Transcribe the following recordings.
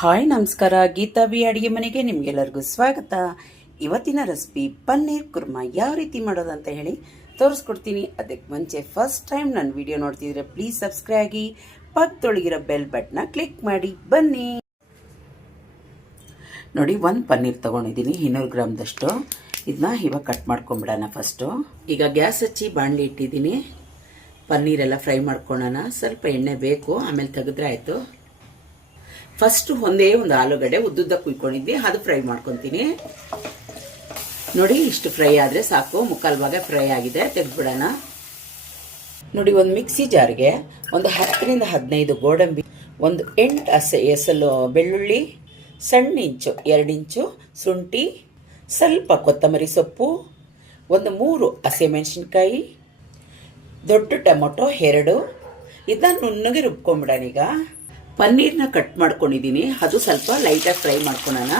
Hi ನಮಸ್ಕಾರ, Geetha B ಅಡುಗೆ ಮನೆಗೆ ನಿಮಗೆಲ್ಲರಿಗೂ ಸ್ವಾಗತ. ಇವತ್ತಿನ ರೆಸಿಪಿ ಪನ್ನೀರ್ ಕುರ್ಮಾ ಯಾವ ರೀತಿ ಮಾಡೋದು ಅಂತ ಹೇಳಿ ತೋರಿಸ್ಕೊಡ್ತೀನಿ. ಅದಕ್ಕೆ ಮುಂಚೆ ಫಸ್ಟ್ ಟೈಮ್ ನನ್ನ ವಿಡಿಯೋ ನೋಡ್ತಿದ್ರೆ ಪ್ಲೀಸ್ ಸಬ್ಸ್ಕ್ರೈಬ್ ಆಗಿ, ಪಕ್ಕದೊಳಗಿರೋ ಬೆಲ್ ಬಟನ್ನ ಕ್ಲಿಕ್ ಮಾಡಿ. ಬನ್ನಿ ನೋಡಿ, ಒಂದು ಪನ್ನೀರ್ ತೊಗೊಂಡಿದ್ದೀನಿ 200 ಗ್ರಾಮ್ದಷ್ಟು. ಇದನ್ನ ಇವಾಗ ಕಟ್ ಮಾಡ್ಕೊಂಬಿಡೋಣ ಫಸ್ಟು. ಈಗ ಗ್ಯಾಸ್ ಹಚ್ಚಿ ಬಾಣಲಿ ಇಟ್ಟಿದ್ದೀನಿ. ಪನ್ನೀರೆಲ್ಲ ಫ್ರೈ ಮಾಡ್ಕೊಳ್ಳೋಣ. ಸ್ವಲ್ಪ ಎಣ್ಣೆ ಬೇಕು, ಆಮೇಲೆ ತೆಗೆದ್ರೆ ಆಯಿತು. ಫಸ್ಟ್ ಒಂದೇ ಒಂದು ಆಲೂಗಡ್ಡೆ ಉದ್ದುದ್ದ ಕುಯ್ಕೊಂಡಿದ್ವಿ, ಅದು ಫ್ರೈ ಮಾಡ್ಕೊತೀನಿ. ನೋಡಿ, ಇಷ್ಟು ಫ್ರೈ ಆದರೆ ಸಾಕು. ಮುಕ್ಕಾಲು ಭಾಗ ಫ್ರೈ ಆಗಿದೆ, ತೆಗೆದ್ಬಿಡೋಣ. ನೋಡಿ, ಒಂದು ಮಿಕ್ಸಿ ಜಾರ್ಗೆ ಒಂದು 10ರಿಂದ 15 ಗೋಡಂಬಿ, ಒಂದು 8 ಎಸಲು ಬೆಳ್ಳುಳ್ಳಿ, ಸಣ್ಣ ಇಂಚು 2 ಇಂಚು ಶುಂಠಿ, ಸ್ವಲ್ಪ ಕೊತ್ತಂಬರಿ ಸೊಪ್ಪು, ಒಂದು 3 ಹಸಿಮೆಣಸಿನ್ಕಾಯಿ, ದೊಡ್ಡ ಟೊಮೊಟೊ 2. ಇದನ್ನು ನುಣ್ಣಗೆ ರುಬ್ಕೊಂಬಿಡೋಣ. ಈಗ ಪನ್ನೀರ್ನ ಕಟ್ ಮಾಡ್ಕೊಂಡಿದ್ದೀನಿ, ಅದು ಸ್ವಲ್ಪ ಲೈಟಾಗಿ ಫ್ರೈ ಮಾಡ್ಕೊಳ್ಳೋಣ.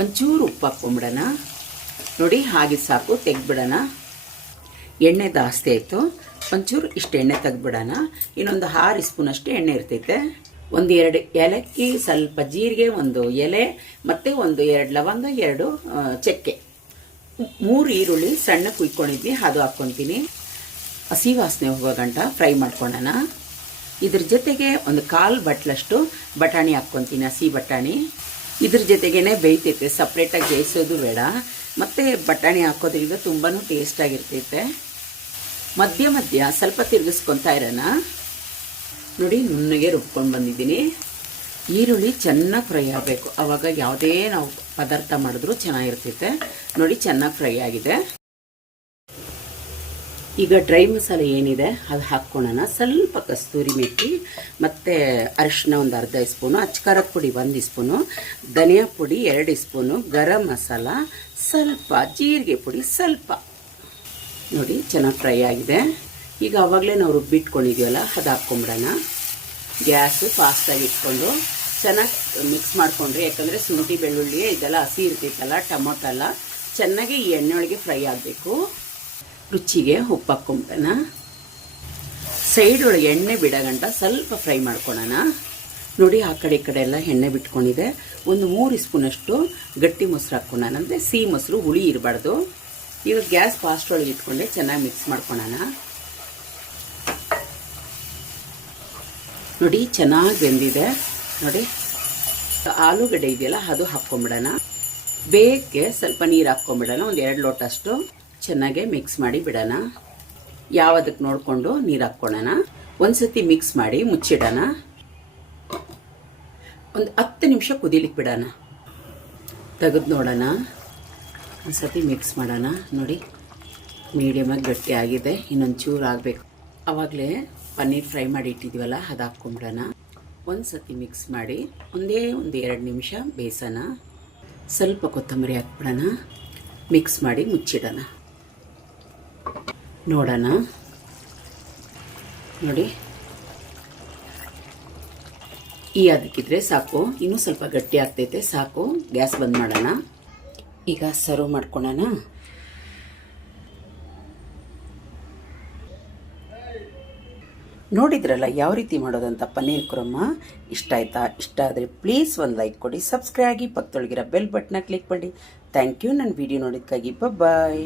ಒಂಚೂರು ಉಪ್ಪು ಹಾಕ್ಕೊಂಬಿಡೋಣ. ನೋಡಿ, ಹಾಗೆ ಸಾಕು, ತೆಗ್ದುಬಿಡೋಣ. ಎಣ್ಣೆ ಜಾಸ್ತಿ ಆಯಿತು, ಒಂಚೂರು ಇಷ್ಟು ಎಣ್ಣೆ ತೆಗ್ದುಬಿಡೋಣ. ಇನ್ನೊಂದು 6 ಸ್ಪೂನಷ್ಟು ಎಣ್ಣೆ ಇರ್ತೈತೆ. 1-2 ಏಲಕ್ಕಿ, ಸ್ವಲ್ಪ ಜೀರಿಗೆ, 1 ಎಲೆ, ಮತ್ತು 1-2 ಲವಂಗ, 2 ಚಕ್ಕೆ, 3 ಈರುಳ್ಳಿ ಸಣ್ಣ ಕುಯ್ಕೊಂಡಿದ್ವಿ, ಅದು ಹಾಕ್ಕೊತೀನಿ. ಹಸಿ ವಾಸನೆ ಹೋಗೋ ಗಂಟ ಫ್ರೈ ಮಾಡ್ಕೊಳ್ಳೋಣ. ಇದ್ರ ಜೊತೆಗೆ ಒಂದು 1/4 ಬಟ್ಲಷ್ಟು ಬಟಾಣಿ ಹಾಕ್ಕೊತೀನಿ, ಹಸಿ ಬಟಾಣಿ. ಇದ್ರ ಜೊತೆಗೇ ಬೇಯ್ತೈತೆ, ಸಪ್ರೇಟಾಗಿ ಬೇಯಿಸೋದು ಬೇಡ. ಮತ್ತು ಬಟಾಣಿ ಹಾಕೋದ್ರಿಂದ ತುಂಬಾ ಟೇಸ್ಟಾಗಿರ್ತೈತೆ. ಮಧ್ಯ ಮಧ್ಯ ಸ್ವಲ್ಪ ತಿರುಗಿಸ್ಕೊತಾ ಇರೋಣ. ನೋಡಿ, ನುಣ್ಣಗೆ ರುಬ್ಕೊಂಡು ಬಂದಿದ್ದೀನಿ. ಈರುಳ್ಳಿ ಚೆನ್ನಾಗಿ ಫ್ರೈ ಆಗಬೇಕು, ಆವಾಗ ಯಾವುದೇ ನಾವು ಪದಾರ್ಥ ಮಾಡಿದ್ರೂ ಚೆನ್ನಾಗಿರ್ತೈತೆ. ನೋಡಿ, ಚೆನ್ನಾಗಿ ಫ್ರೈ ಆಗಿದೆ. ಈಗ ಡ್ರೈ ಮಸಾಲೆ ಏನಿದೆ ಅದು ಹಾಕ್ಕೊಳ್ಳೋಣ. ಸ್ವಲ್ಪ ಕಸ್ತೂರಿ ಮೆಥಿ ಮತ್ತು ಅರಿಶಿನ ಒಂದು ಅರ್ಧ ಸ್ಪೂನು, ಅಚ್ಕಾರದ ಪುಡಿ 1 ಸ್ಪೂನು, ಧನಿಯಾ ಪುಡಿ 2 ಸ್ಪೂನು, ಗರಂ ಮಸಾಲ ಸ್ವಲ್ಪ, ಜೀರಿಗೆ ಪುಡಿ ಸ್ವಲ್ಪ. ನೋಡಿ, ಚೆನ್ನಾಗಿ ಫ್ರೈ ಆಗಿದೆ. ಈಗ ಆವಾಗಲೇ ನಾವು ರುಬ್ಬಿಟ್ಕೊಂಡಿದ್ದೀವಲ್ಲ, ಅದು ಹಾಕ್ಕೊಂಬಿಡೋಣ. ಗ್ಯಾಸು ಫಾಸ್ಟಾಗಿ ಇಟ್ಕೊಂಡು ಚೆನ್ನಾಗಿ ಮಿಕ್ಸ್ ಮಾಡಿಕೊಂಡ್ರಿ. ಯಾಕಂದರೆ ಶುಂಠಿ ಬೆಳ್ಳುಳ್ಳಿ ಇದೆಲ್ಲ ಹಸಿ ಇರ್ತೈತಲ್ಲ, ಟೊಮೊಟೊ ಎಲ್ಲ ಚೆನ್ನಾಗಿ ಈ ಎಣ್ಣೆ ಒಳಗೆ ಫ್ರೈ ಆಗಬೇಕು. ರುಚಿಗೆ ಉಪ್ಪು ಹಾಕ್ಕೊಂಬಿಡೋಣ. ಸೈಡ್ ಒಳಗೆ ಎಣ್ಣೆ ಬಿಡೋಗಂಟ ಸ್ವಲ್ಪ ಫ್ರೈ ಮಾಡ್ಕೊಳ್ಳೋಣ. ನೋಡಿ, ಆ ಕಡೆ ಈ ಕಡೆ ಎಲ್ಲ ಎಣ್ಣೆ ಬಿಟ್ಕೊಂಡಿದೆ. ಒಂದು 3 ಸ್ಪೂನಷ್ಟು ಗಟ್ಟಿ ಮೊಸರು ಹಾಕ್ಕೊಳ್ಳೋಣ, ಅಂದರೆ ಸಿಹಿ ಮೊಸರು, ಹುಳಿ ಇರಬಾರ್ದು. ಈಗ ಗ್ಯಾಸ್ ಫಾಸ್ಟ್ ಒಳಗೆ ಇಟ್ಕೊಂಡೆ ಚೆನ್ನಾಗಿ ಮಿಕ್ಸ್ ಮಾಡ್ಕೊಳ್ಳೋಣ. ನೋಡಿ, ಚೆನ್ನಾಗಿ ಬೆಂದಿದೆ. ನೋಡಿ, ಆಲೂಗಡ್ಡೆ ಇದೆಯಲ್ಲ, ಅದು ಹಾಕ್ಕೊಂಬಿಡೋಣ. ಬೇಕೆ ಸ್ವಲ್ಪ ನೀರು ಹಾಕ್ಕೊಂಬಿಡೋಣ, ಒಂದು 2 ಲೋಟ ಅಷ್ಟು. ಚೆನ್ನಾಗೆ ಮಿಕ್ಸ್ ಮಾಡಿ ಬಿಡೋಣ. ಯಾವುದಕ್ಕೆ ನೋಡಿಕೊಂಡು ನೀರು ಹಾಕ್ಕೊಳ್ಳೋಣ. ಒಂದು ಸತಿ ಮಿಕ್ಸ್ ಮಾಡಿ ಮುಚ್ಚಿಡೋಣ. ಒಂದು 10 ನಿಮಿಷ ಕುದಿಲಿಕ್ಕೆ ಬಿಡೋಣ. ತೆಗೆದು ನೋಡೋಣ. ಒಂದು ಸತಿ ಮಿಕ್ಸ್ ಮಾಡೋಣ. ನೋಡಿ, ಮೀಡಿಯಮಾಗಿ ಗಟ್ಟಿ ಆಗಿದೆ, ಇನ್ನೊಂದು ಚೂರು ಆಗಬೇಕು. ಆವಾಗಲೇ ಪನ್ನೀರ್ ಫ್ರೈ ಮಾಡಿ ಇಟ್ಟಿದ್ದೀವಲ್ಲ, ಅದು ಹಾಕ್ಕೊಂಬಿಡೋಣ. ಒಂದು ಸತಿ ಮಿಕ್ಸ್ ಮಾಡಿ ಒಂದೇ 1-2 ನಿಮಿಷ ಬೇಯಿಸೋಣ. ಸ್ವಲ್ಪ ಕೊತ್ತಂಬರಿ ಹಾಕ್ಬಿಡೋಣ. ಮಿಕ್ಸ್ ಮಾಡಿ ಮುಚ್ಚಿಡೋಣ. ನೋಡೋಣ. ನೋಡಿ, ಈ ಅದಕ್ಕಿದ್ರೆ ಸಾಕು. ಇನ್ನೂ ಸ್ವಲ್ಪ ಗಟ್ಟಿ ಆಗ್ತೈತೆ, ಸಾಕು. ಗ್ಯಾಸ್ ಬಂದ್ ಮಾಡೋಣ. ಈಗ ಸರ್ವ್ ಮಾಡ್ಕೊಳ್ಳೋಣ. ನೋಡಿದ್ರಲ್ಲ ಯಾವ ರೀತಿ ಮಾಡೋದಂತ ಪನ್ನೀರ್ ಕುರ್ಮಾ. ಇಷ್ಟ ಆಯ್ತಾ? ಇಷ್ಟ ಆದರೆ ಪ್ಲೀಸ್ ಒಂದು ಲೈಕ್ ಕೊಡಿ, ಸಬ್ಸ್ಕ್ರೈಬ್ ಆಗಿ, ಪಕ್ಕದೊಳಗಿರೋ ಬೆಲ್ ಬಟನ್ನ ಕ್ಲಿಕ್ ಮಾಡಿ. ಥ್ಯಾಂಕ್ ಯು ನನ್ನ ವಿಡಿಯೋ ನೋಡಿದ್ದಕ್ಕಾಗಿ. ಬಾಯ್.